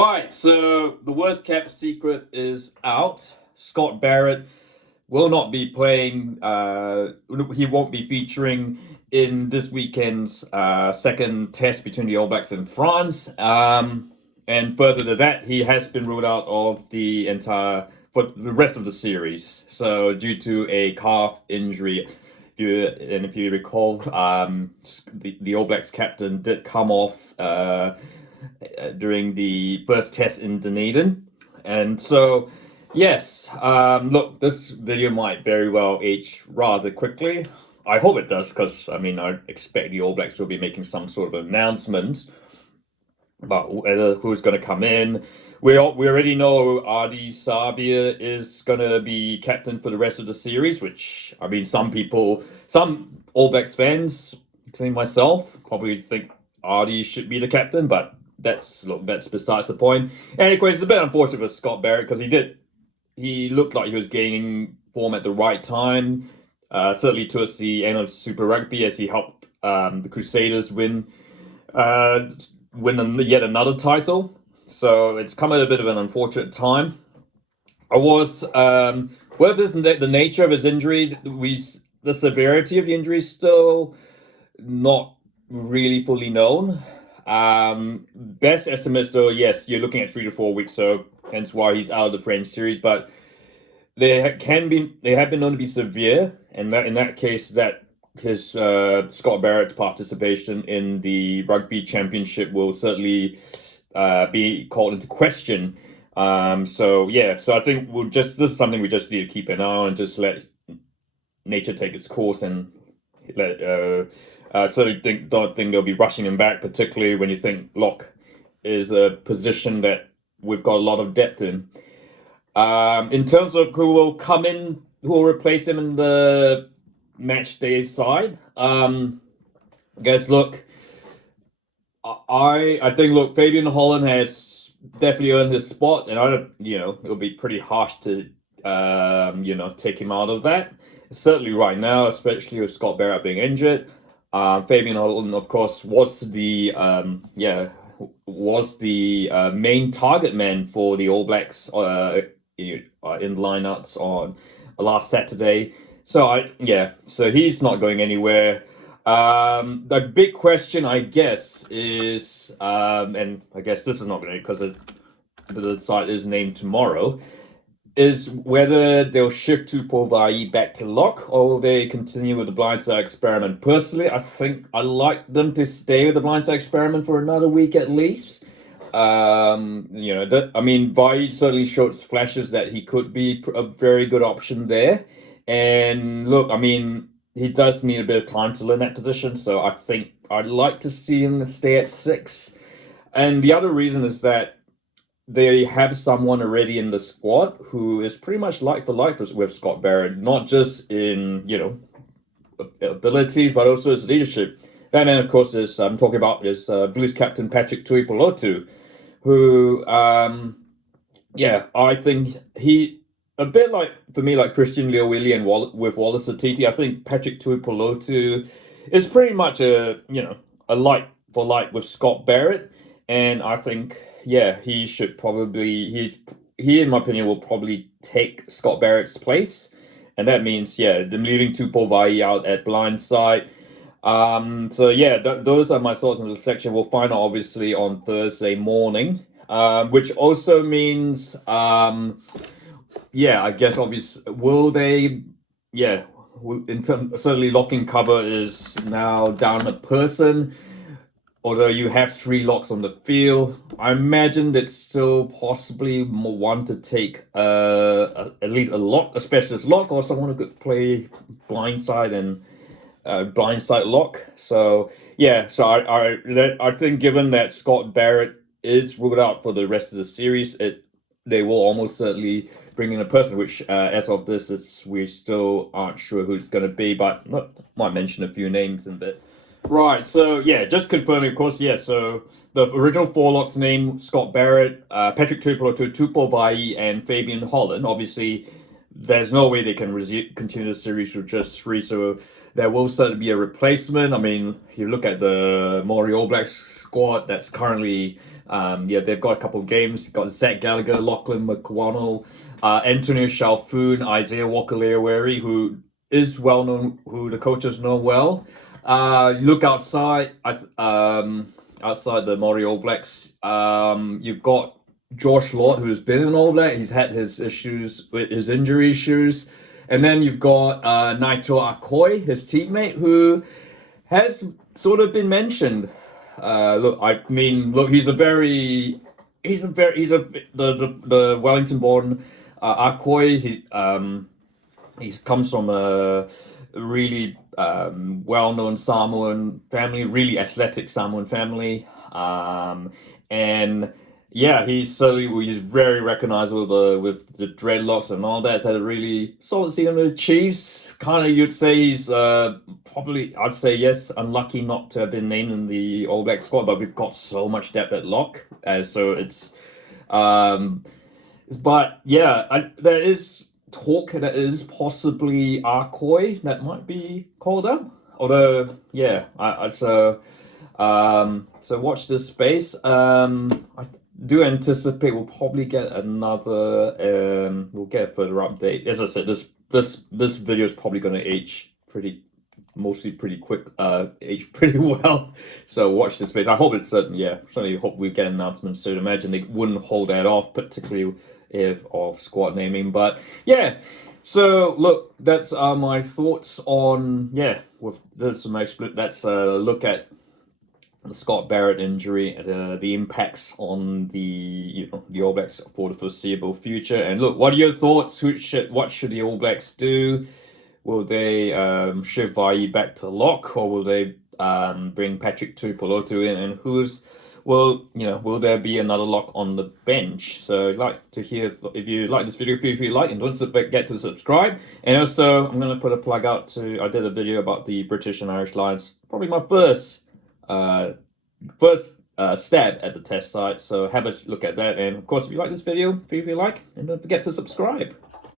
Right, so the worst kept secret is out. Scott Barrett will not be playing, he won't be featuring in this weekend's second test between the All Blacks and France. And further to that, he has been ruled out of for the rest of the series. So due to a calf injury, if you recall, the All Blacks captain did come off during the first test in Dunedin. And so, yes, look, this video might very well age rather quickly. I hope it does, because, I expect the All Blacks will be making some sort of announcement about who's going to come in. We already know Ardie Savea is going to be captain for the rest of the series, which, some All Blacks fans, including myself, probably think Ardie should be the captain, but that's besides the point. Anyway, it's a bit unfortunate for Scott Barrett, because he looked like he was gaining form at the right time, certainly towards the end of Super Rugby, as he helped the Crusaders win yet another title. So it's come at a bit of an unfortunate time. Whether it's the nature of his injury, the severity of the injury is still not really fully known. Best estimates though, yes, you're looking at 3 to 4 weeks, so hence why he's out of the French series. But they have been known to be severe, and in that case, that his Scott Barrett's participation in the Rugby Championship will certainly be called into question. So I think this is something we just need to keep an eye on, and just let nature take its course, and certainly don't think they'll be rushing him back, particularly when you think lock is a position that we've got a lot of depth in. In terms of who will come in, who will replace him in the match day side, guys, look, I think Fabian Holland has definitely earned his spot, and it'll be pretty harsh to take him out of that. Certainly right now, especially with Scott Barrett being injured. Fabian Holland, of course, was the main target man for the All Blacks in lineouts on last Saturday. So he's not going anywhere. The big question, I guess, is, and I guess this is not going to, because the site is named tomorrow, is whether they'll shift Pauli Vay back to lock, or will they continue with the blindside experiment. Personally, I think I like them to stay with the blindside experiment for another week at least. Vay certainly showed flashes that he could be a very good option there. And look, he does need a bit of time to learn that position, so I think I'd like to see him stay at 6. And the other reason is that they have someone already in the squad who is pretty much like for like with Scott Barrett, not just in abilities, but also his leadership. That man, of course, I'm talking about is Blues captain Patrick Tuipulotu, who I think he, a bit like Christian Leowili and with Wallace Atiti. I think Patrick Tuipulotu is pretty much a like for like with Scott Barrett, and I think he should probably in my opinion will probably take Scott Barrett's place, and that means them leaving Pauli Vay out at blindside. Those are my thoughts on the section. We'll find out obviously on Thursday morning, which also means I guess obviously will they certainly locking cover is now down a person. Although you have 3 locks on the field, I imagine that still possibly want to take at least a specialist lock, or someone who could play blindside and blindside lock. So I think given that Scott Barrett is ruled out for the rest of the series, they will almost certainly bring in a person, which as of this, we still aren't sure who it's going to be, but might mention a few names in a bit. Right, so just confirming, of course, so the original 4 locks name, Scott Barrett, Patrick Tuipulotu, Pauli Vay, and Fabian Holland. Obviously, there's no way they can continue the series with just three. So there will certainly be a replacement. I mean, you look at the Maori All Blacks squad that's currently, they've got a couple of games. You've got Zach Gallagher, Lachlan McWonnell, Antonio Shalfoon, Isaiah Walker-Leaweri, who is well known, who the coaches know well. Look outside, outside the Maori All Blacks, you've got Josh Lord, who's been an All Black. He's had his issues with his injury issues. And then you've got Naito Akoy, his teammate, who has sort of been mentioned. He's the Wellington-born Akoy. He comes from a really well-known Samoan family, really athletic Samoan family, and yeah, he's very recognizable with the dreadlocks and all that. He's had a really solid season with the Chiefs. Kind of, you'd say he's probably, I'd say yes, unlucky not to have been named in the All Black squad, but we've got so much depth at lock, so it's, but yeah, there is talk that is possibly Akoy that might be called up. Although, yeah, so watch this space. I do anticipate we'll probably get another. We'll get a further update. As I said, this video is probably going to age pretty quick. Age pretty well. So watch this space. I hope it's certainly hope we get announcements soon. Imagine they wouldn't hold that off, particularly if of squad naming. But yeah. So look, that's my thoughts on that's my split. That's a look at the Scott Barrett injury, the impacts on the All Blacks for the foreseeable future. And look, what are your thoughts? What should the All Blacks do? Will they shift Vay back to lock, or will they bring Patrick Tuipulotu in? And will there be another lock on the bench? So I'd like to hear, if you like this video, feel free to like, and don't forget to subscribe. And also, I'm going to put a plug out to, I did a video about the British and Irish Lions, probably my first stab at the test site. So have a look at that. And of course, if you like this video, feel free to like, and don't forget to subscribe.